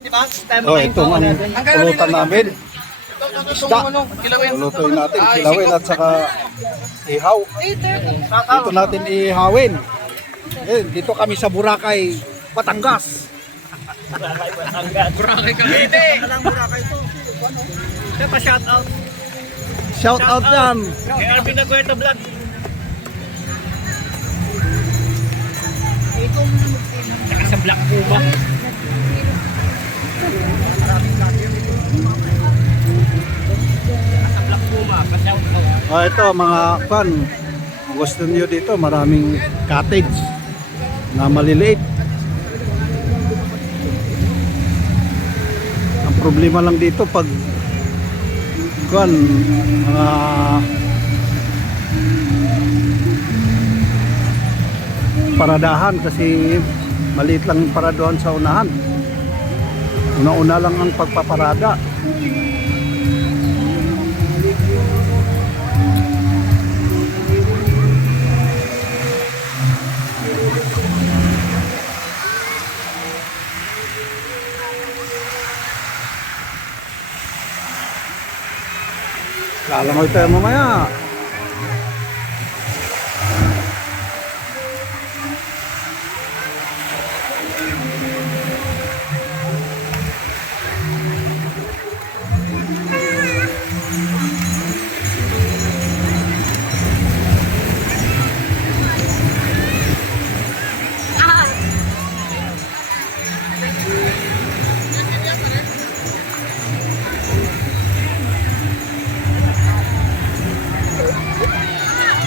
Diba? Oh, ito ang pulutan namin. Isda. Lulutuin natin, kilawin at saka ihaw. Dito natin ihawin. Eh, dito kami sa Boracay, Batangas. Boracay Cavite. Alang Boracay to. Ano? Kaya pa shout out. Shout out yan. Kay Arvin Nagueta Vlog. Saka sa Black Puma. Sa Black Puma, pa-shout out. Oh, ito mga fan. Kung gusto niyo dito, maraming cottage na maliliit. Ang problema lang dito pag kuan mga paradahan kasi maliit lang yung paraduhan sa unahan. Una-una lang ang pagpaparada. Lalangoy tayo mamaya.